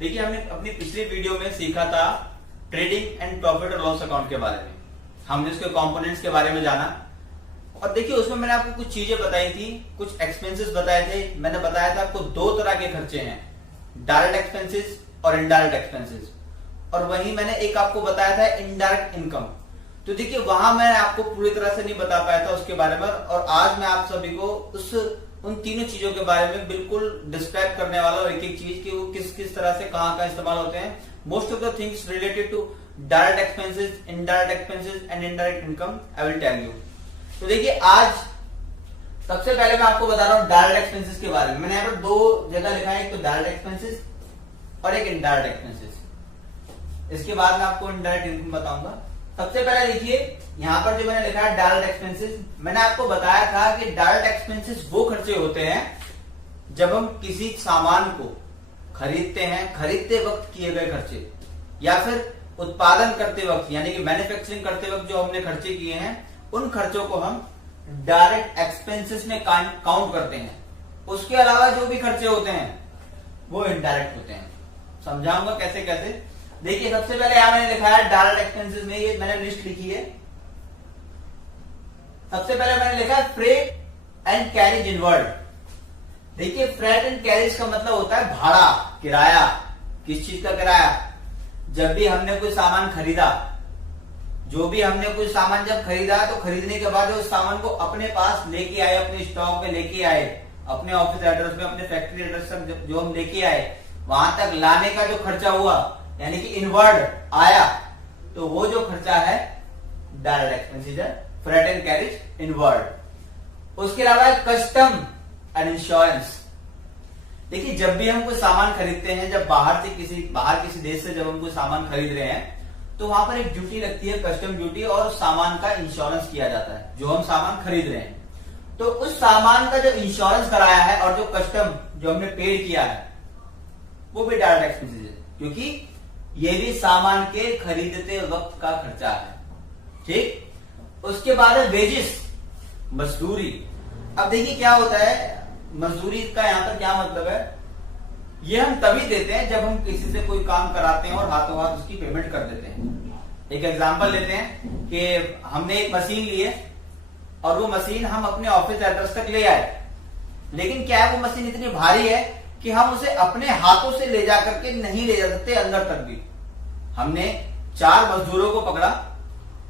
देखिए हमने अपनी पिछली वीडियो में सीखा था ट्रेडिंग एंड प्रॉफिट और लॉस अकाउंट के बारे में। हमने उसके कंपोनेंट्स के बारे में जाना और देखिए उसमें मैंने आपको कुछ चीजें बताई थी, कुछ एक्सपेंसेस बताए थे। मैंने बताया था आपको दो तरह के खर्चे हैं, डायरेक्ट एक्सपेंसेस और इनडायरेक्ट एक्सपेंसेस। और वहीं मैंने एक आपको बताया था इनडायरेक्ट इनकम। तो देखिए वहां मैं आपको पूरी तरह से नहीं बता पाया था उसके बारे में, और आज मैं आप सभी को उन तीनों चीजों के बारे में बिल्कुल डिस्क्राइब करने वाला हूं, एक एक चीज की वो किस किस तरह से कहां इस्तेमाल होते हैं। Most of the things related to direct expenses, indirect expenses and indirect income I will tell you. तो देखिए आज सबसे पहले मैं आपको बता रहा हूं डायरेक्ट एक्सपेंसेस के बारे में। मैंने यहाँ पर दो जगह लिखा है, एक तो डायरेक्ट एक्सपेंसेस और एक इनडायरेक्ट एक्सपेंसेस। इसके बाद मैं आपको इनडायरेक्ट इनकम बताऊंगा। सबसे पहले देखिए यहां पर जो मैंने लिखा है डायरेक्ट एक्सपेंसेस, मैंने आपको बताया था कि डायरेक्ट एक्सपेंसेस वो खर्चे होते हैं जब हम किसी सामान को खरीदते हैं, खरीदते वक्त किए गए खर्चे, या फिर उत्पादन करते वक्त यानी कि मैन्युफैक्चरिंग करते वक्त जो हमने खर्चे किए हैं, उन खर्चों को हम डायरेक्ट एक्सपेंसेस में काउंट करते हैं। उसके अलावा जो भी खर्चे होते हैं वो इनडायरेक्ट होते हैं। समझाऊंगा कैसे कैसे। देखिए सबसे पहले यहां मैंने लिखा है डायरेक्ट एक्सपेंसेस में, ये मैंने लिस्ट लिखी है। सबसे पहले मैंने लिखा है फ्रेट एंड कैरेज इनवर्ड। देखिए फ्रेट एंड कैरेज का मतलब होता है भाड़ा, किराया। किस चीज का किराया? जब भी हमने कोई सामान खरीदा, जो भी हमने कोई सामान जब खरीदा तो खरीदने के बाद उस सामान को अपने पास लेके आए, अपने स्टॉक में लेके आए, अपने ऑफिस एड्रेस में, अपने फैक्ट्री एड्रेस तक जो हम लेके आए, वहां तक लाने का जो खर्चा हुआ यानी कि इनवर्ड आया, तो वो जो खर्चा है डायरेक्ट एक्सपेंसेस है, फ्रेट एंड कैरेज इनवर्ड। उसके अलावा कस्टम एंड इंश्योरेंस। देखिए जब भी हम कोई सामान खरीदते हैं, जब बाहर किसी देश से जब हम कोई सामान खरीद रहे हैं तो वहां पर एक ड्यूटी लगती है, कस्टम ड्यूटी, और सामान का इंश्योरेंस किया जाता है जो हम सामान खरीद रहे हैं। तो उस सामान का जो इंश्योरेंस कराया है और जो कस्टम जो हमने पेड किया है वो भी डायरेक्ट एक्सपेंसेस है, क्योंकि ये भी सामान के खरीदते वक्त का खर्चा है। ठीक। उसके बाद है वेजेस, मजदूरी। अब देखिए क्या होता है, मजदूरी का यहां पर क्या मतलब है, ये हम तभी देते हैं जब हम किसी से कोई काम कराते हैं और हाथों हाथ उसकी पेमेंट कर देते हैं। एक एग्जांपल लेते हैं कि हमने एक मशीन ली है और वो मशीन हम अपने ऑफिस एड्रेस तक ले आए, लेकिन क्या है वो मशीन इतनी भारी है कि हम उसे अपने हाथों से ले जाकर के नहीं ले जा सकते अंदर तक भी। हमने 4 मजदूरों को पकड़ा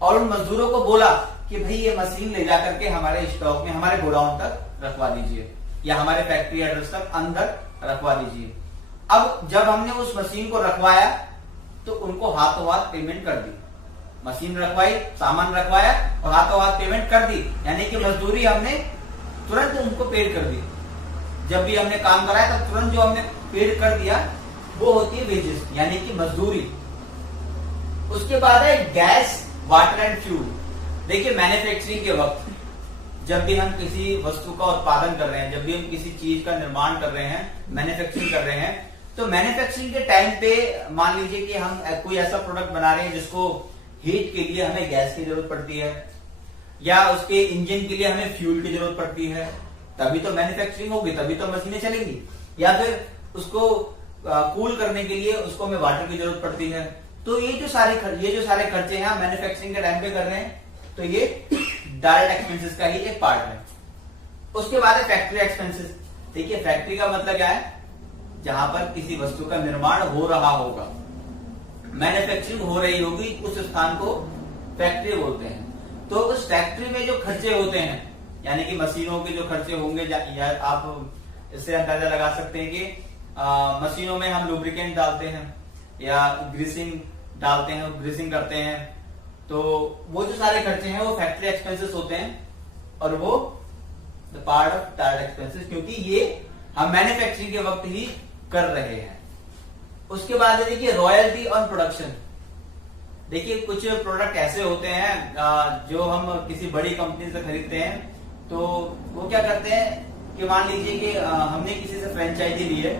और उन मजदूरों को बोला कि भाई ये मशीन ले जाकर के हमारे स्टॉक में, हमारे गोडाउन तक रखवा दीजिए या हमारे फैक्ट्री एड्रेस तक अंदर रखवा दीजिए। अब जब हमने उस मशीन को रखवाया तो उनको हाथों हाथ पेमेंट कर दी। मशीन रखवाई, सामान रखवाया और हाथों हाथ पेमेंट कर दी, यानी कि मजदूरी हमने तुरंत उनको पेड कर दी। जब भी हमने काम कराया तब तुरंत जो हमने पेड कर दिया वो होती है वेजेस यानी कि मजदूरी। उसके बाद है गैस, वाटर एंड फ्यूल। देखिए मैन्युफैक्चरिंग के वक्त जब भी हम किसी वस्तु का उत्पादन कर रहे हैं, जब भी हम किसी चीज का निर्माण कर रहे हैं, मैन्युफैक्चरिंग कर रहे हैं, तो मैन्युफैक्चरिंग के टाइम पे मान लीजिए कि हम कोई ऐसा प्रोडक्ट बना रहे हैं जिसको हीट के लिए हमें गैस की जरूरत पड़ती है, या उसके इंजन के लिए हमें फ्यूल की जरूरत पड़ती है, तभी तो मैन्युफैक्चरिंग होगी, तभी तो मशीनें चलेंगी। या फिर उसको कूल करने के लिए उसको हमें वाटर की जरूरत पड़ती है। तो ये जो सारे खर्चे हैं मैन्युफैक्चरिंग के टाइम पे कर रहे हैं, तो ये डायरेक्ट एक्सपेंसेस का ही एक पार्ट है। उसके बाद है फैक्ट्री एक्सपेंसेस। देखिए फैक्ट्री का मतलब क्या है, जहां पर किसी वस्तु का निर्माण हो रहा होगा, मैन्युफैक्चरिंग हो रही होगी, उस स्थान को फैक्ट्री बोलते हैं। तो उस फैक्ट्री में जो खर्चे होते हैं यानी कि मशीनों के जो खर्चे होंगे, या आप इससे अंदाजा लगा सकते हैं कि मशीनों में हम लुब्रिकेंट डालते हैं या ग्रीसिंग डालते हैं, ग्रीसिंग करते हैं, तो वो जो सारे खर्चे हैं वो फैक्ट्री एक्सपेंसेस होते हैं और वो the part of direct expenses, क्योंकि ये हम मैन्युफैक्चरिंग के वक्त ही कर रहे हैं। उसके बाद देखिए रॉयल्टी ऑन प्रोडक्शन। देखिए कुछ प्रोडक्ट ऐसे होते हैं जो हम किसी बड़ी कंपनी से खरीदते हैं, तो वो क्या करते हैं कि मान लीजिए कि हमने किसी से फ्रेंचाइजी ली है,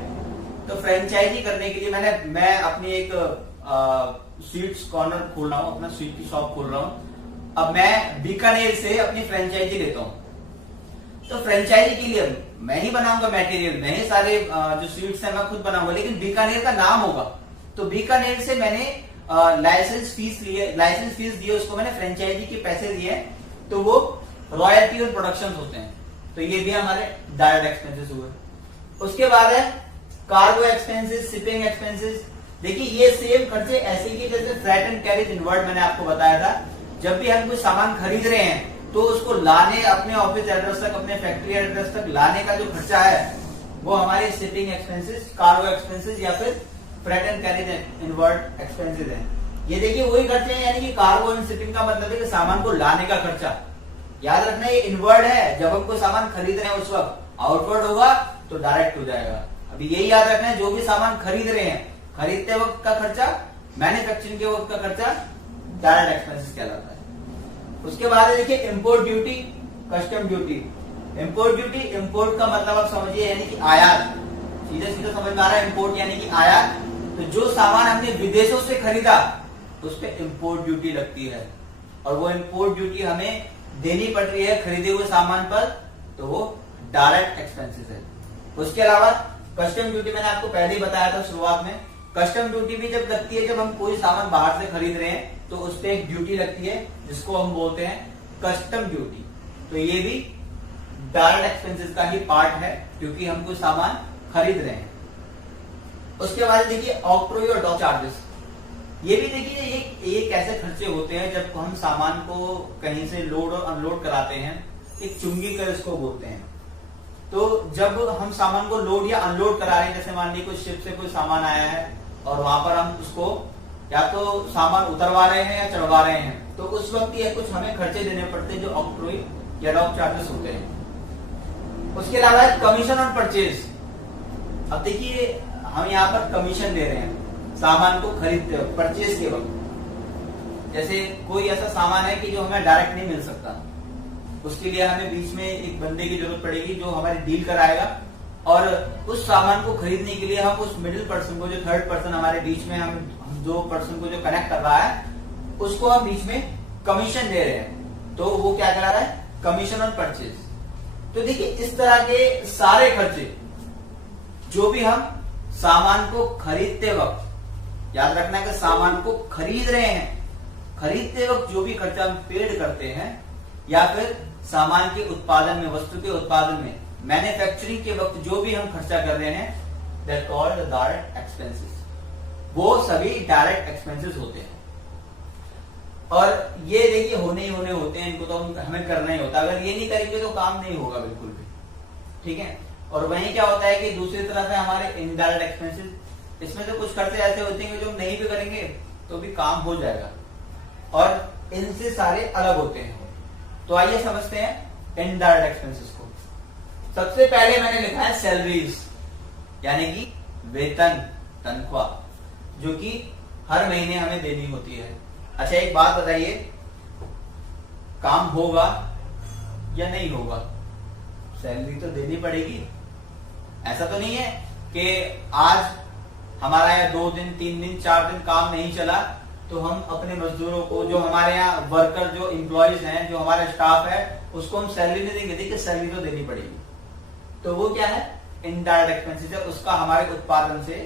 तो फ्रेंचाइजी करने के लिए मैं अपनी एक स्वीट्स कॉर्नर खोल रहा हूं, अपना स्वीट की शॉप खोल रहा हूं। अब मैं बीकानेर से अपनी फ्रेंचाइजी लेता हूं। तो फ्रेंचाइजी के लिए मैं ही बनाऊंगा मटेरियल, मैं ही सारे जो स्वीट्स है मैं खुद बनाऊंगा, लेकिन बीकानेर का नाम होगा। तो बीकानेर से मैंने लाइसेंस फीस दिए उसको, मैंने फ्रेंचाइजी के पैसे दिए, तो वो रॉयल्टी और प्रोडक्शन होते हैं। तो ये भी हमारे डायरेक्ट एक्सपेंसेस हुए। उसके बाद है कार्गो एक्सपेंसेस, शिपिंग एक्सपेंसेस। देखिए ये सेम खर्चे ऐसे ही जैसे फ्रेट एंड कैरेज इनवर्ड मैंने आपको बताया था। जब भी हम कोई सामान खरीद रहे हैं तो उसको लाने, अपने ऑफिस एड्रेस तक, अपने फैक्ट्री एड्रेस तक लाने का जो खर्चा है वो हमारे शिपिंग एक्सपेंसेस, कार्गो एक्सपेंसेस या फिर freight and carriage inward expenses है। ये देखिए वही खर्चे हैं, यानी कि कार्गो एंड शिपिंग का मतलब है कि सामान को लाने का खर्चा। याद रखना ये इनवर्ड है, जब हम कोई सामान खरीद रहे हैं उस वक्त, आउटवर्ड होगा तो डायरेक्ट हो जाएगा। अभी यही याद रखना है, जो भी सामान खरीद रहे हैं, खरीदते वक्त का खर्चा, मैन्युफैक्चरिंग के वक्त का खर्चा डायरेक्ट एक्सपेंसेस कहलाता है। उसके बाद देखिए import duty, custom duty. Import duty, import का मतलब आप समझिए यानी कि आयात, सीधे सीधे समझ में आ रहा है, इंपोर्ट यानी कि आयात। तो जो सामान हमने विदेशों से खरीदा उस पर इंपोर्ट ड्यूटी लगती है, और वो इंपोर्ट ड्यूटी हमें देनी पड़ रही है खरीदे हुए सामान पर, तो वो डायरेक्ट एक्सपेंसेस है। उसके अलावा कस्टम ड्यूटी मैंने आपको पहले ही बताया था शुरुआत में, कस्टम ड्यूटी भी जब लगती है, जब हम कोई सामान बाहर से खरीद रहे हैं तो उस पर एक ड्यूटी लगती है जिसको हम बोलते हैं कस्टम ड्यूटी। तो ये भी डायरेक्ट एक्सपेंसेस का ही पार्ट है, क्योंकि हम कोई सामान खरीद रहे हैं। उसके बाद देखिए ऑक्ट्रोई और डॉक चार्जेस। ये भी देखिए ये कैसे खर्चे होते हैं जब हम सामान को कहीं से लोड और अनलोड कराते हैं, एक चुंगी कर इसको बोलते हैं। तो जब हम सामान को लोड या अनलोड करा रहे हैं, जैसे मान लीजिए कोई शिप से कोई सामान आया है और वहां पर हम उसको या तो सामान उतरवा रहे हैं या चढ़वा रहे हैं, तो उस वक्त ये कुछ हमें खर्चे देने पड़ते हैं जो ऑक्ट्रोई या डॉक चार्जेस होते हैं। उसके अलावा कमीशन ऑन परचेज। अब देखिए हम यहाँ पर कमीशन दे रहे हैं सामान को खरीदते वक्त, परचेज के वक्त। जैसे कोई ऐसा सामान है कि जो हमें डायरेक्ट नहीं मिल सकता, उसके लिए हमें बीच में एक बंदे की जरूरत पड़ेगी जो हमारी डील कराएगा, और उस सामान को खरीदने के लिए हम उस मिडिल पर्सन को, जो थर्ड पर्सन हमारे बीच में, हम जो पर्सन को जो कनेक्ट कर रहा है उसको हम बीच में कमीशन दे रहे हैं, तो वो क्या करा रहा है, कमीशन ऑन परचेज। तो देखिए इस तरह के सारे खर्चे जो भी हम सामान को खरीदते वक्त, याद रखना है कि सामान को खरीद रहे हैं, खरीदते वक्त जो भी खर्चा हम पेड करते हैं, या फिर सामान के उत्पादन में, वस्तु के उत्पादन में, मैन्युफैक्चरिंग के वक्त जो भी हम खर्चा कर रहे हैं, दैट कॉल्ड डायरेक्ट एक्सपेंसेस। वो सभी डायरेक्ट एक्सपेंसेस होते हैं, और ये देखिए होने ही होते हैं, इनको तो हमें करना ही होता है। अगर ये नहीं करेंगे तो काम नहीं होगा बिल्कुल भी, ठीक है। और वहीं क्या होता है कि दूसरी तरफ है हमारे इनडायरेक्ट एक्सपेंसेस। इसमें से कुछ खर्चे ऐसे होते हैं जो हम नहीं भी करेंगे तो भी काम हो जाएगा, और इनसे सारे अलग होते हैं। तो आइए समझते हैं इनडायरेक्ट एक्सपेंसेस को। सबसे पहले मैंने लिखा है सैलरीज, यानी कि वेतन, तनख्वाह, जो कि हर महीने हमें देनी होती है। अच्छा एक बात बताइए, काम होगा या नहीं होगा, सैलरी तो देनी पड़ेगी। ऐसा तो नहीं है कि आज हमारा यहाँ 2 दिन 3 दिन 4 दिन काम नहीं चला तो हम अपने मजदूरों को, जो हमारे यहाँ वर्कर, जो एम्प्लॉयज हैं, जो हमारा स्टाफ है, उसको हम सैलरी नहीं देंगे। देखिए सैलरी तो देनी पड़ेगी। तो वो क्या है, इनडायरेक्ट एक्सपेंसेस है, उसका हमारे उत्पादन से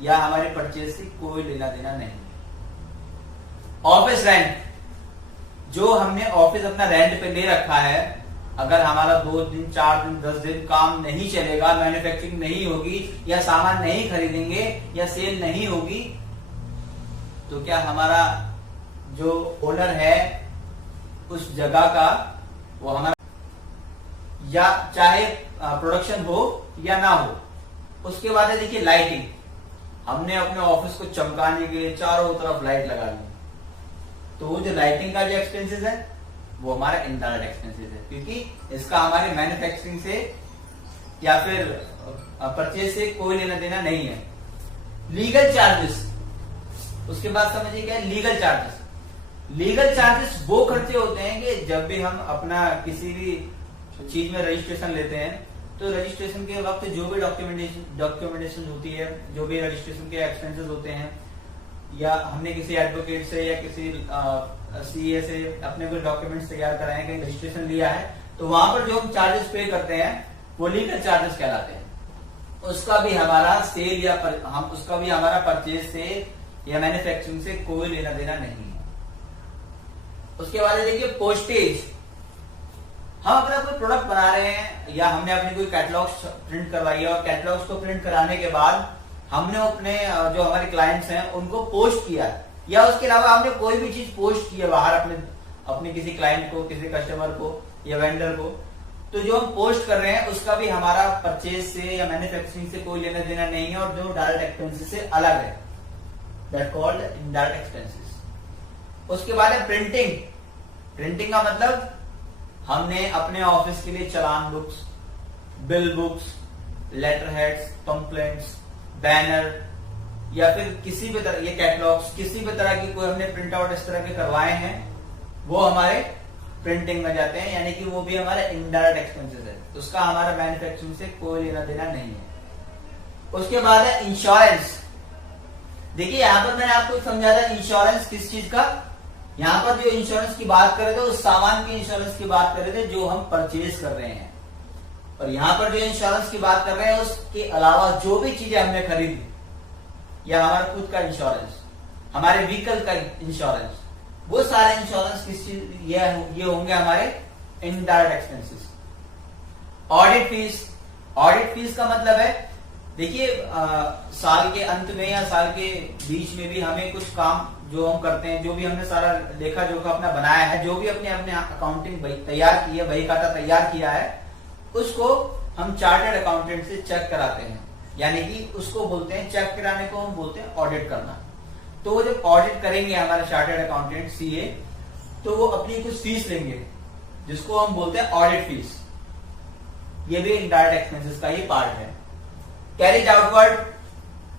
या हमारे परचेज से कोई लेना देना नहीं। ऑफिस रेंट, जो हमने ऑफिस अपना रेंट पे ले रखा है, अगर हमारा 2 दिन 4 दिन 10 दिन काम नहीं चलेगा, मैन्युफैक्चरिंग नहीं होगी, या सामान नहीं खरीदेंगे, या सेल नहीं होगी, तो क्या हमारा जो ओनर है उस जगह का, वो हमारा, या चाहे प्रोडक्शन हो या ना हो। उसके बाद है देखिए लाइटिंग, हमने अपने ऑफिस को चमकाने के लिए चारों तरफ लाइट लगा दी, तो वो जो लाइटिंग का जो एक्सपेंसेस है वो हमारा इनडायरेक्ट एक्सपेंसेस है, क्योंकि इसका हमारे मैन्युफैक्चरिंग से या फिर परचेज से कोई लेना देना नहीं है। लीगल चार्जेस, उसके बाद समझिए क्या है लीगल चार्जेस। लीगल चार्जेस वो खर्चे होते हैं कि जब भी हम अपना किसी भी चीज में रजिस्ट्रेशन लेते हैं, तो रजिस्ट्रेशन के वक्त जो भी डॉक्यूमेंटेशन होती है, जो भी रजिस्ट्रेशन के एक्सपेंसेस होते हैं, या हमने किसी एडवोकेट से या किसी सीए से अपने कोई डॉक्यूमेंट्स तैयार कराए, कहीं रजिस्ट्रेशन लिया है, तो वहां पर जो हम चार्जेस पे करते हैं वो लीगल चार्जेस कहलाते हैं। उसका भी हमारा सेल या उसका भी हमारा परचेज से या मैन्युफैक्चरिंग से कोई लेना देना नहीं है। उसके बाद देखिए पोस्टेज। हम अपना कोई प्रोडक्ट बना रहे हैं या हमने अपनी कोई कैटलॉग्स प्रिंट करवाई है और कैटलॉग्स को प्रिंट कराने के बाद हमने अपने जो हमारे क्लाइंट्स हैं उनको पोस्ट किया, या उसके अलावा हमने कोई भी चीज पोस्ट की है बाहर अपने किसी क्लाइंट को, किसी कस्टमर को या वेंडर को, तो जो हम पोस्ट कर रहे हैं उसका भी हमारा परचेज से या मैन्युफैक्चरिंग से कोई लेना देना नहीं है और जो डायरेक्ट एक्सपेंसेस से अलग है, दैट कॉल्ड इनडायरेक्ट एक्सपेंसेस। उसके बाद है प्रिंटिंग। प्रिंटिंग का मतलब हमने अपने ऑफिस के लिए challan books, bill books, letter heads, pamphlets, banner या फिर किसी भी तरह, ये कैटलॉग्स, किसी भी तरह की कोई हमने प्रिंट आउट इस तरह के करवाए हैं वो हमारे प्रिंटिंग में जाते हैं, यानी कि वो भी हमारे इनडायरेक्ट एक्सपेंसेस है, उसका हमारा मैन्युफैक्चरिंग से कोई लेना देना नहीं है। उसके बाद है इंश्योरेंस। देखिए यहां पर मैंने आपको समझा था इंश्योरेंस किस चीज का। यहां पर जो इंश्योरेंस की बात कर रहे थे उस सामान के इंश्योरेंस की बात कर रहे थे जो हम परचेज कर रहे हैं, और यहां पर जो इंश्योरेंस की बात कर रहे हैं उसके अलावा जो भी चीजें हमने खरीदी या हमारा खुद का इंश्योरेंस, हमारे व्हीकल का इंश्योरेंस, वो सारे इंश्योरेंस किस चीज ये होंगे हमारे indirect expenses. Audit fees. Audit fees का मतलब है देखिए साल के अंत में या साल के बीच में भी हमें कुछ काम जो हम करते हैं, जो भी हमने सारा लेखा जोखा अपना बनाया है, जो भी अपने अकाउंटिंग तैयार की है, बही खाता तैयार किया है, उसको हम चार्टर्ड अकाउंटेंट से चेक कराते हैं, यानी कि उसको बोलते हैं चेक कराने को हम बोलते हैं ऑडिट करना। तो वो जब ऑडिट करेंगे हमारे चार्टर्ड अकाउंटेंट सीए, तो वो अपनी कुछ फीस लेंगे जिसको हम बोलते हैं ऑडिट फीस। ये भी इनडायरेक्ट एक्सपेंसेस का ही पार्ट है। Carriage outward.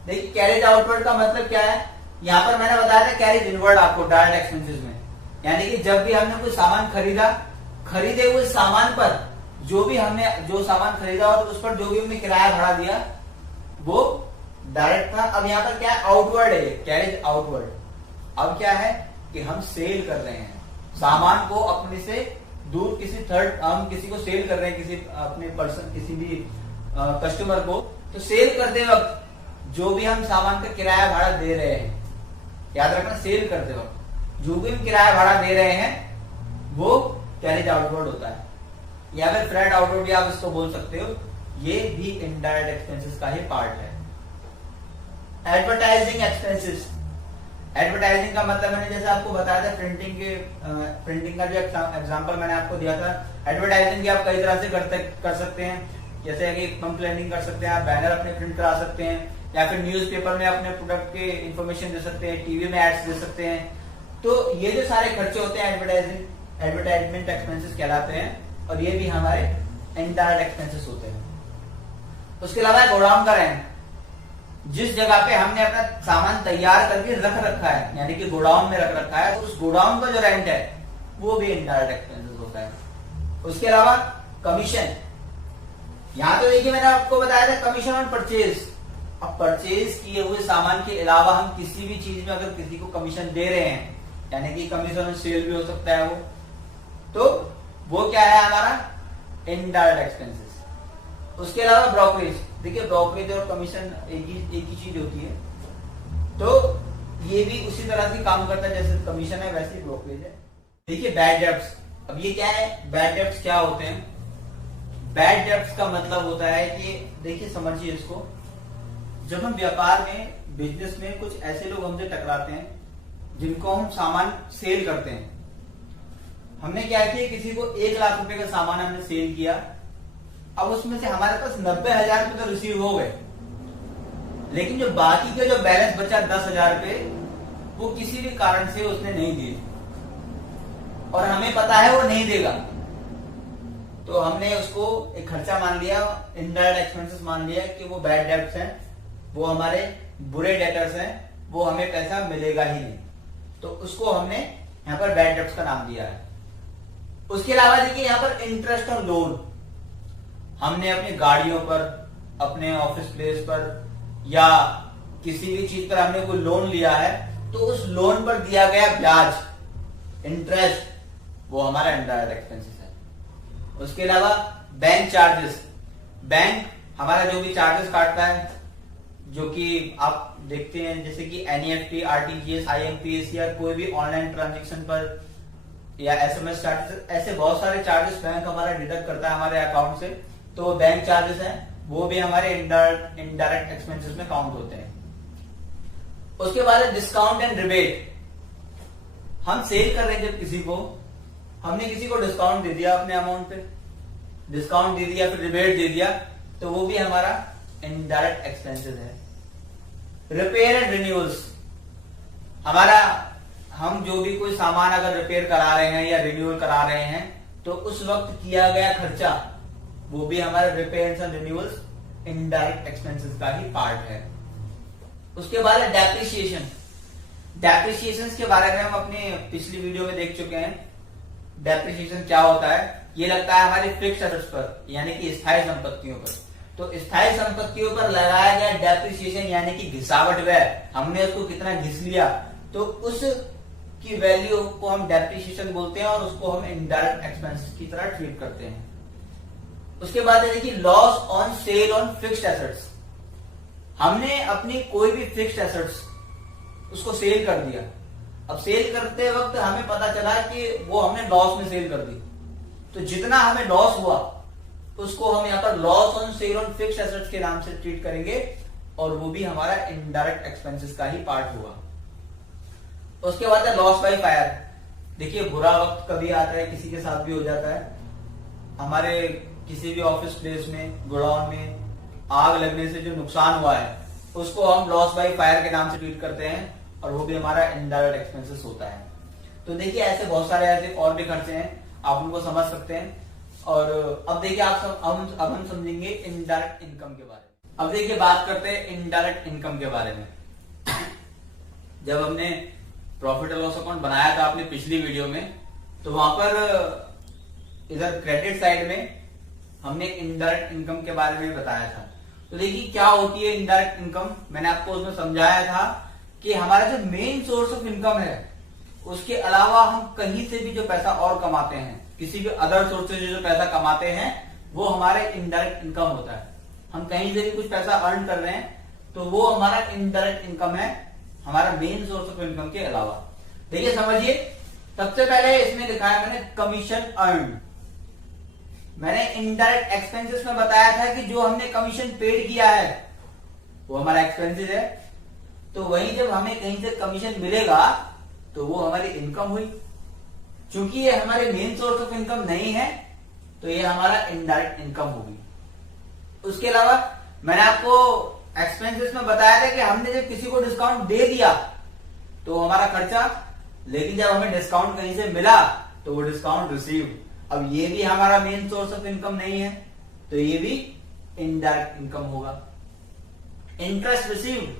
देखिए कैरेज आउटवर्ड का मतलब क्या है, यहां पर मैंने बताया था कैरेज इनवर्ड आपको डायरेक्ट एक्सपेंसेस में, यानी कि जब भी हमने कोई सामान खरीदे हुए सामान पर जो सामान खरीदा और उस पर जो भी हमने किराया भाड़ा दिया वो डायरेक्ट था। अब यहाँ पर क्या है, आउटवर्ड है, कैरेज आउटवर्ड। अब क्या है कि हम सेल कर रहे हैं सामान को अपने से दूर, किसी थर्ड, हम किसी को सेल कर रहे हैं, किसी अपने पर्सन, किसी भी कस्टमर को। तो सेल करते वक्त जो भी हम सामान का किराया भाड़ा दे रहे हैं, याद रखना सेल करते वक्त जो भी हम किराया भाड़ा दे रहे हैं वो कैरेज आउटवर्ड होता है, या फिर फ्रेट आउटवर्ड भी आप इसको बोल सकते हो। ये भी इनडायरेक्ट एक्सपेंसेस का ही पार्ट है। Advertising expenses. एडवर्टाइजिंग का मतलब मैंने जैसे आपको बताया था प्रिंटिंग का जो एग्जांपल मैंने आपको दिया था, एडवर्टाइजिंग भी आप कई तरह से कर सकते हैं, जैसे कि पंपलेटिंग कर सकते हैं, आप बैनर अपने प्रिंट करा सकते हैं, या फिर न्यूज़पेपर में अपने प्रोडक्ट के इंफॉर्मेशन दे सकते हैं, टीवी में एड्स दे सकते हैं। तो ये जो सारे खर्चे होते हैं एडवर्टाइजमेंट एक्सपेंसेस कहलाते हैं, और ये भी हमारे इनडायरेक्ट एक्सपेंसेस होते हैं। उसके अलावा गोडाउन का रेंट। जिस जगह पे हमने अपना सामान तैयार करके रख रखा है, यानी कि गोडाउन में रख रखा है, तो उस गोडाउन का जो रेंट है वो भी इनडायरेक्ट एक्सपेंसेस होता है। उसके अलावा कमीशन। यहां तो देखिए मैंने आपको बताया था कमीशन ऑन परचेज। अब परचेज किए हुए सामान के अलावा हम किसी भी चीज में अगर किसी को कमीशन दे रहे हैं, यानी कि कमीशन ऑन सेल भी हो सकता है वो, तो वो क्या है हमारा इनडायरेक्ट एक्सपेंसेस। उसके अलावा ब्रोकरेज। देखिए ब्रोकरेज और कमीशन एक ही चीज होती है, तो ये भी उसी तरह से काम करता है जैसे कमीशन है वैसे ही ब्रोकरेज है। देखिए बैड डेब्ट्स। अब ये क्या है, बैड डेब्ट्स क्या होते हैं? बैड डेब्ट्स का मतलब होता है कि देखिए समझिए इसको, जब हम व्यापार में, बिजनेस में कुछ ऐसे लोग हमसे टकराते हैं जिनको हम सामान सेल करते हैं। हमने क्या किया, किसी को 1 लाख रुपए का सामान हमने सेल किया, अब उसमें से हमारे पास 90,000 रुपए तो रिसीव हो गए, लेकिन जो बाकी के जो बैलेंस बचा 10,000 रुपए, वो किसी भी कारण से उसने नहीं दिए और हमें पता है वो नहीं देगा, तो हमने उसको एक खर्चा मान लिया, इनडायरेक्ट एक्सपेंसेस मान लिया कि वो बैड डेब्ट्स हैं, वो हमारे बुरे डेटर्स हैं, वो हमें पैसा मिलेगा ही नहीं, तो उसको हमने यहाँ पर बैड डेब्ट्स का नाम दिया है। उसके अलावा देखिए यहाँ पर इंटरेस्ट और लोन। हमने अपनी गाड़ियों पर, अपने ऑफिस प्लेस पर या किसी भी चीज पर हमने कोई लोन लिया है, तो उस लोन पर दिया गया ब्याज, इंटरेस्ट, वो हमारा इनडायरेक्ट एक्सपेंसेस है। उसके अलावा बैंक चार्जेस, बैंक हमारा जो भी चार्जेस काटता है, जो कि आप देखते हैं जैसे कि एनईएफटी, आरटीजीएस, आईएमपीएस या कोई भी ऑनलाइन ट्रांजेक्शन पर या एसएमएस चार्जेस, ऐसे बहुत सारे चार्जेस बैंक हमारा डिडक्ट करता है हमारे अकाउंट से। तो बैंक चार्जेस हैं वो भी हमारे इनडायरेक्ट एक्सपेंसेस में काउंट होते हैं। उसके बाद डिस्काउंट एंड रिबेट, हम सेल कर रहे हैं जब किसी को, हमने किसी को डिस्काउंट दे दिया अपने अमाउंट पे, डिस्काउंट दे दिया फिर रिबेट दे दिया, तो वो भी हमारा इनडायरेक्ट एक्सपेंसेस है। रिपेयर एंड रिन्यूअल्स, हमारा हम जो भी कोई सामान अगर रिपेयर करा रहे हैं या रिन्यूअल करा रहे हैं तो उस वक्त किया गया खर्चा वो भी हमारे repair and renewals indirect expenses का ही पार्ट है। उसके बाद है डेप्रिसिएशन। डेप्रिसिएशन के बारे में हम अपने पिछली वीडियो में देख चुके हैं। डेप्रिसिएशन क्या होता है, ये लगता है हमारे फिक्स्ड एसेट्स पर यानी कि स्थायी संपत्तियों पर। तो स्थायी संपत्तियों पर लगाया गया डेप्रिसिएशन यानी कि घिसावट व्यय, हमने उसको कितना घिस लिया तो उस की वैल्यू को हम डेप्रिसिएशन बोलते हैं और उसको हम इनडायरेक्ट एक्सपेंस की तरह ट्रीट करते हैं। उसके बाद है देखिए loss on sale on fixed assets, हमने अपनी कोई भी फिक्स्ड एसेट्स उसको सेल कर दिया। अब सेल करते वक्त हमें पता चला कि वो हमने लॉस में सेल कर दी, तो जितना हमें लॉस हुआ उसको हम यहाँ पर loss on sale on fixed assets के नाम से ट्रीट करेंगे और वो भी हमारा इनडायरेक्ट एक्सपेंसेस का ही पार्ट हुआ। उसके बाद है लॉस बाय फायर। देखिए बुरा वक्त कभी आता है, किसी के साथ भी हो जाता है, हमारे किसी भी ऑफिस प्लेस में, गोडाउन में आग लगने से जो नुकसान हुआ है उसको हम लॉस बाय फायर के नाम से ट्रीट करते हैं और वो भी हमारा इनडायरेक्ट एक्सपेंसेस होता है। तो देखिए ऐसे बहुत सारे ऐसे और भी खर्चे हैं, आप उनको समझ सकते हैं। और अब देखिए अब हम समझेंगे इनडायरेक्ट इनकम के बारे में। अब देखिए बात करते हैं इनडायरेक्ट इनकम के बारे में। जब हमने प्रॉफिट एंड लॉस अकाउंट बनाया था अपनी पिछली वीडियो में, तो वहां पर इधर क्रेडिट साइड में हमने इनडायरेक्ट इनकम के बारे में बताया था। तो देखिए क्या होती है इनडायरेक्ट इनकम, मैंने आपको उसमें समझाया था कि हमारा जो मेन सोर्स ऑफ इनकम है उसके अलावा हम कहीं से भी जो पैसा और कमाते हैं, किसी भी अदर सोर्स से जो पैसा कमाते हैं वो हमारे इनडायरेक्ट इनकम होता है। हम कहीं से भी कुछ पैसा अर्न कर रहे हैं तो वो हमारा इनडायरेक्ट इनकम है, हमारा मेन सोर्स ऑफ इनकम के अलावा। देखिए समझिए, सबसे पहले इसमें लिखा है मैंने कमीशन अर्न। मैंने इनडायरेक्ट एक्सपेंसेस में बताया था कि जो हमने कमीशन पेड किया है वो हमारा एक्सपेंसेस है। तो वहीं जब हमें कहीं से कमीशन मिलेगा तो वो हमारी इनकम हुई। चूंकि ये हमारे मेन सोर्स ऑफ इनकम नहीं है तो ये हमारा इनडायरेक्ट इनकम होगी। उसके अलावा मैंने आपको एक्सपेंसेस में बताया था कि हमने जब किसी को डिस्काउंट दे दिया तो हमारा खर्चा, लेकिन जब हमें डिस्काउंट कहीं से मिला तो वो डिस्काउंट रिसीव। अब ये भी हमारा मेन सोर्स ऑफ इनकम नहीं है तो ये भी इनडायरेक्ट इनकम होगा। इंटरेस्ट रिसीव,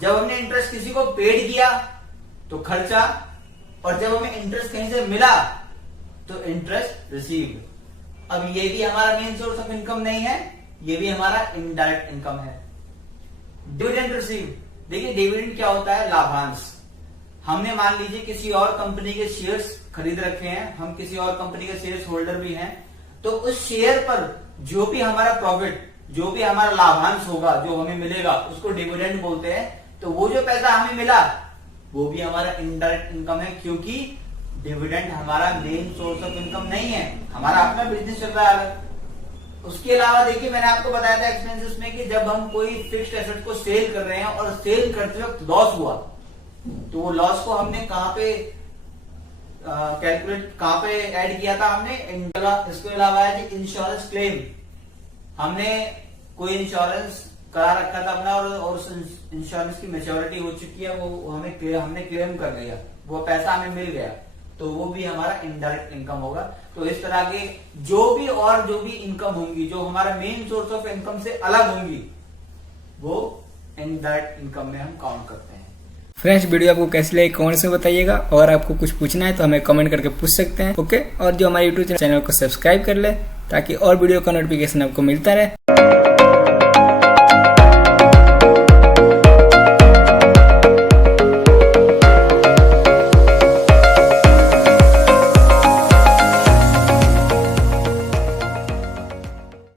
जब हमने इंटरेस्ट किसी को पेड किया तो खर्चा, और जब हमें इंटरेस्ट कहीं से मिला तो इंटरेस्ट रिसीव। अब ये भी हमारा मेन सोर्स ऑफ इनकम नहीं है, ये भी हमारा इनडायरेक्ट इनकम है। डिविडेंड रिसीव, देखिए डिविडेंड क्या होता है, लाभांश। हमने मान लीजिए किसी और कंपनी के शेयर्स खरीद रखे हैं, हम किसी और कंपनी के शेयर्स होल्डर भी हैं, तो उस शेयर पर जो भी हमारा प्रॉफिट, जो भी हमारा लाभांश होगा, जो हमें मिलेगा उसको डिविडेंड बोलते हैं। तो वो जो पैसा हमें मिला वो भी हमारा इनडायरेक्ट इनकम है, क्योंकि डिविडेंड हमारा मेन सोर्स ऑफ इनकम नहीं है, हमारा अपना बिजनेस चल रहा है अलग। उसके अलावा देखिए मैंने आपको बताया था एक्सपेंसेस में कि जब हम कोई फिक्स्ड एसेट को सेल कर रहे हैं और सेल करते वक्त लॉस हुआ तो वो लॉस को हमने कहां पे कैलकुलेट, कहां पे ऐड किया था हमने, इसके अलावा है इंश्योरेंस क्लेम। हमने कोई इंश्योरेंस करा रखा था अपना और उस इंश्योरेंस की मैच्योरिटी हो चुकी है, वो हमने क्लेम कर लिया, वो पैसा हमें मिल गया, तो वो भी हमारा इनडायरेक्ट इनकम होगा। तो इस तरह के जो भी इनकम होंगी जो हमारा मेन सोर्स ऑफ इनकम से अलग होंगी वो इनडायरेक्ट इनकम में हम काउंट करते हैं। फ्रेंड्स वीडियो आपको कैसी लगी कमेंट से बताइएगा, और आपको कुछ पूछना है तो हमें कमेंट करके पूछ सकते हैं। ओके, और जो हमारे यूट्यूब चैनल को सब्सक्राइब कर ले ताकि और वीडियो का नोटिफिकेशन आपको मिलता रहे।